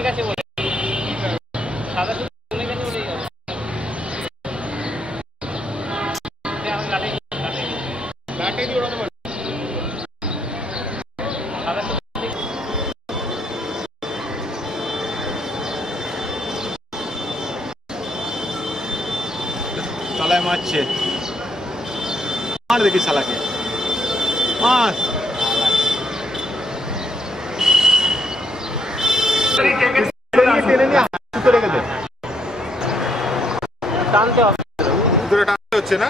অনেক আছে বলে সাদা শুধু অনেক আছে বলেই হবে লাটে দিয়ে ওড়ানো পারে সাদা শুধু তলায় মারছে মার দেখি শালাকে মার টানতে হবে ভিতরে টানতে হচ্ছে না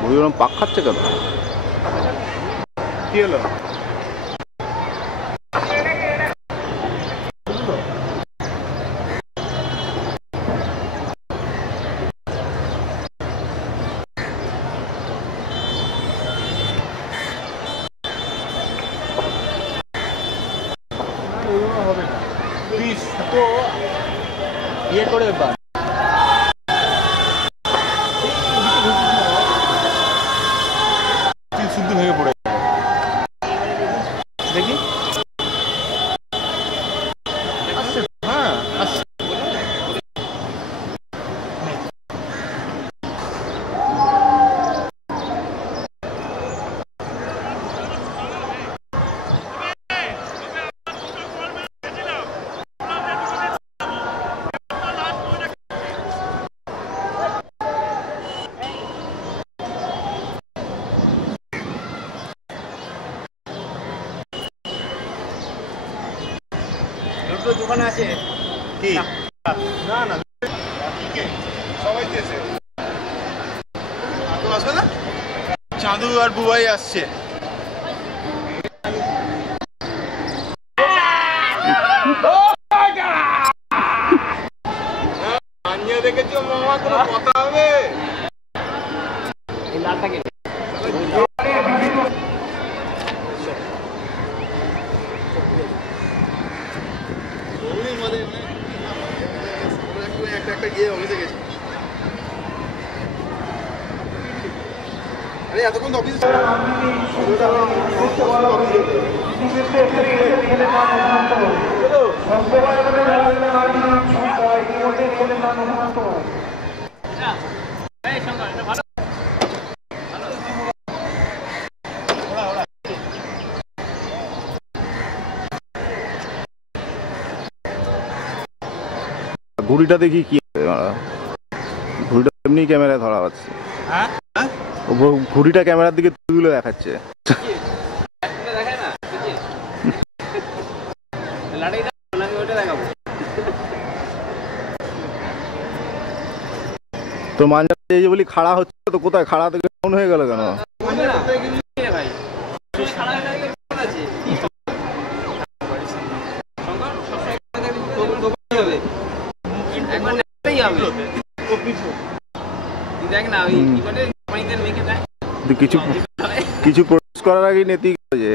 ঘুড়ি ওরম পাক খাচ্ছে কেন কি হলো হবে না প্লিজ তো ইয়ে করে বা শুদ্ধ ভেঙে পড়ে দেখি আসছে হ্যাঁ আসছে দোকানে আছে কি না না সবাই দিয়েছে তো আসবে না চাঁদু আর বুবাই আসছে দেখেছো মামা কোনো কথা হবে এই লালটাকে একটা গিয়ে অফিসে গেছি আরে এতক্ষণ তো অফিসে ঘুড়িটা দেখি কি ঘুড়িটা এমনি ক্যামেরায় ধরা হচ্ছে ঘুড়িটা ক্যামেরার দিকে তুলে দেখাচ্ছে দেখায় না লাটাই আমি ওইটা দেখাবো তো মাঞ্জা এই যে বলি খাড়া হচ্ছে তো কোথায় খাড়া থেকে ডাউন হয়ে গেল কেন ভাই দেখ না ওই কি করে পানিতে মেখে দেয় কিছু কিছু প্রসেস করার আগেই নেতি গেছে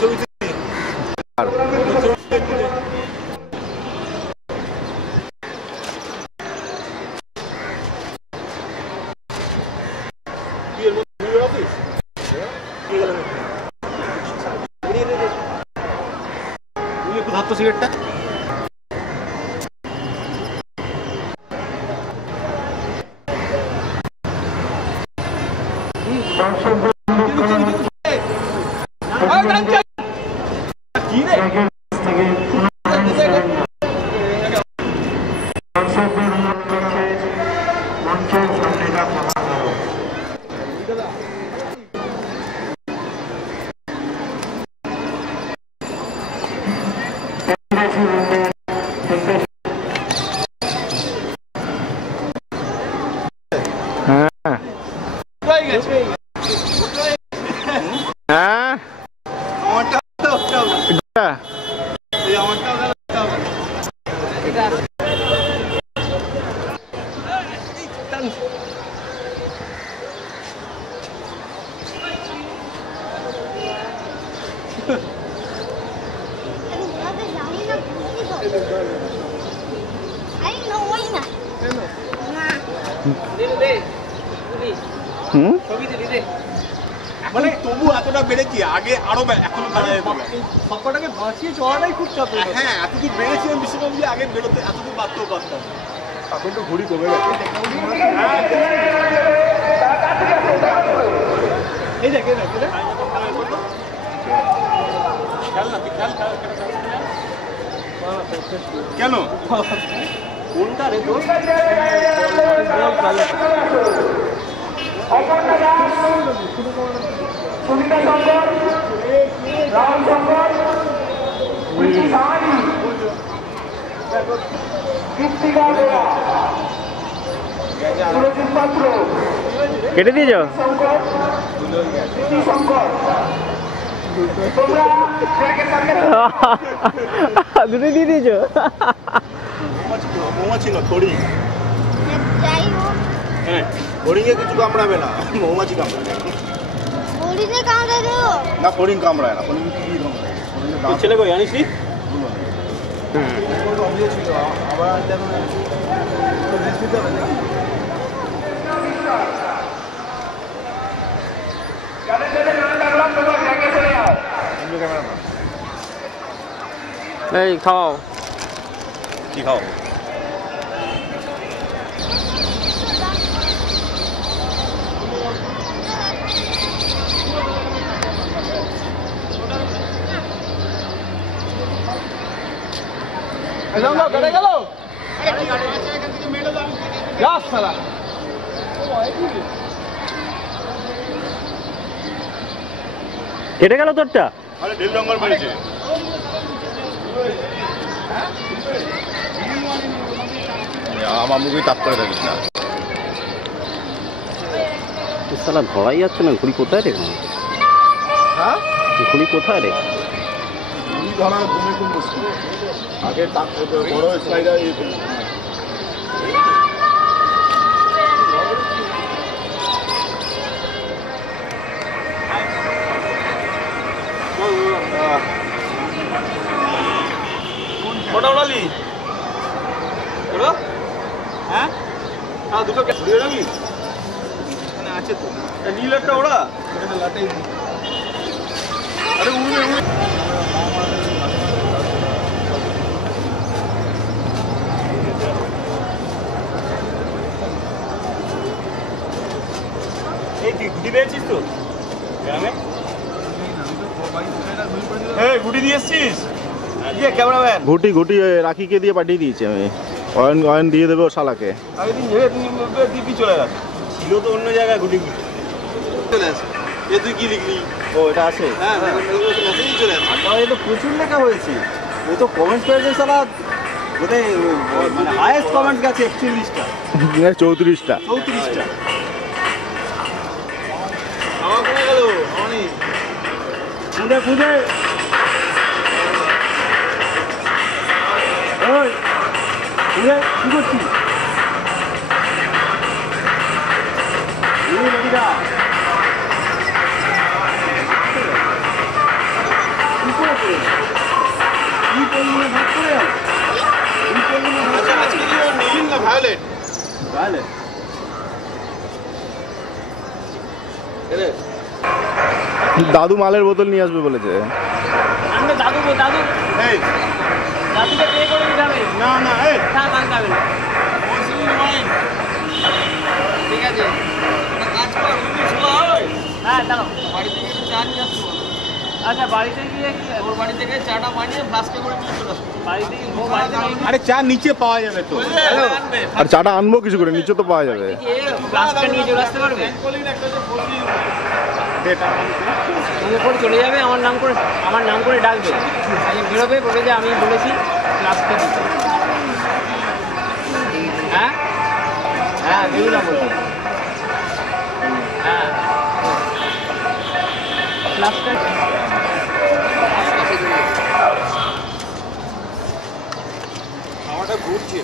ছবি ধরতো সিগারেটটা Ay, no voy na. না। হুম ছবি দিলি দে মানে তবু এতটা বেড়েছি আগে আরো এখন সবকটাকে বাঁচিয়ে চড়াটাই খুব চাপ হ্যাঁ এতদূর বেড়েছি আমি বিশ্বাস করি যে আগে বেরোতে এতদূর বাড়তেও পারতাম এখন তো ঘুড়ি কমে গেছে এই দেখ এই দেখ এই দেখ খেল না তুই খেল কেন কোনটা রে তোর কেটে দিয়েছ দুটো দিয়ে দিয়েছ মৌমাছি না ফড়িং যাই হোক হ্যাঁ ফড়িংয়ে কিছু কামড়াবে না মৌমাছি কামড়াবে বলিতে কামড়ে দেবো না ফড়িং কামড়ায় না ফড়িং কি কামড়ায় তোর ছেলে কই জানিস নি আবার দেখো এই খাও কি খাও কেটে গেল যাস শালা কেটে গেল তোরটা আরে ঢিল জঙ্গল মেরেছে আমার মুখে তাপ করে দেখিস না সালা ধরাই যাচ্ছে না ঘুড়ি কোথায় রে হ্যাঁ ঘুড়ি কোথায় রে ধরা ঘুমে কোন বস্তু আগে তাপ বড় স্লাইডার কটা উড়ালি ওরা হ্যাঁ হ্যাঁ দুটো ঘুরিয়ে যাবি এখানে আছে তো নীল একটা ওরা এখানে লাটাই আরে উড়ে উড়ে এই তুই গুটি পেয়েছিস তো গ্রামে এই গুটি দিয়ে এসছিস ইয়ে ক্যামেরাম্যান ঘুটি ঘুটি রাখিকে দিয়ে পাঠিয়ে দিয়েছি আমি অয়ন অয়ন দিয়ে দেবে ও শালাকে আগের দিন ভেবে তুমি দিবি চলে গেছে ছিল তো অন্য জায়গায় গুটি গুটি চলে আসে এ তুই কি লিখলি ও এটা আছে হ্যাঁ মেসেজই চলে আসে এ তো প্রচুর লেখা হয়েছে ও তো কমেন্টস করেছে সালা বোধহয় মানে হাইয়েস্ট কমেন্টস গেছে 41টা 34টা 34টা আমার কোথায় গেল আমারই খুঁজে খুঁজে ওই খুঁজে কি করছিস এই লড়িটা কি করে পড়ে কি করলি না ভাগ করে কি করলি না ভাগ আচ্ছা আজকে কি নীল না ভায়োলেট তাহলে দাদু মালের বোতল নিয়ে আসবে বলেছে আমরা দাদু দাদু এই দাদুকে পে করে দিতে হবে না না এই থাক আর খাবে না মুসলিম ওয়াইন ঠিক আছে কাজ কর তুমি শোয়া হয় হ্যাঁ দাঁড়াও বাড়ি থেকে একটু চা নিয়ে আসছো আচ্ছা বাড়িতে গিয়ে ওর বাড়ি থেকে চাটা বানিয়ে ফ্লাস্কে করে নিয়ে চলে আসো বাড়িতে গিয়ে আরে চা নিচে পাওয়া যাবে তো আর চাটা আনবো কিছু করে নিচে তো পাওয়া যাবে ফ্লাস্কটা নিয়ে চলে আসতে পারবে ডেটা তুমি পরে চলে যাবে আমার নাম করে ডাকবে আজকে বেরোবে বলে যে আমি বলেছি ফ্লাস্কটা দিতে হ্যাঁ হ্যাঁ বেরোলা বলছি হ্যাঁ ফ্লাস্কটা আমারটা ঘুরছে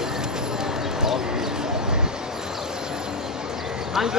আনছি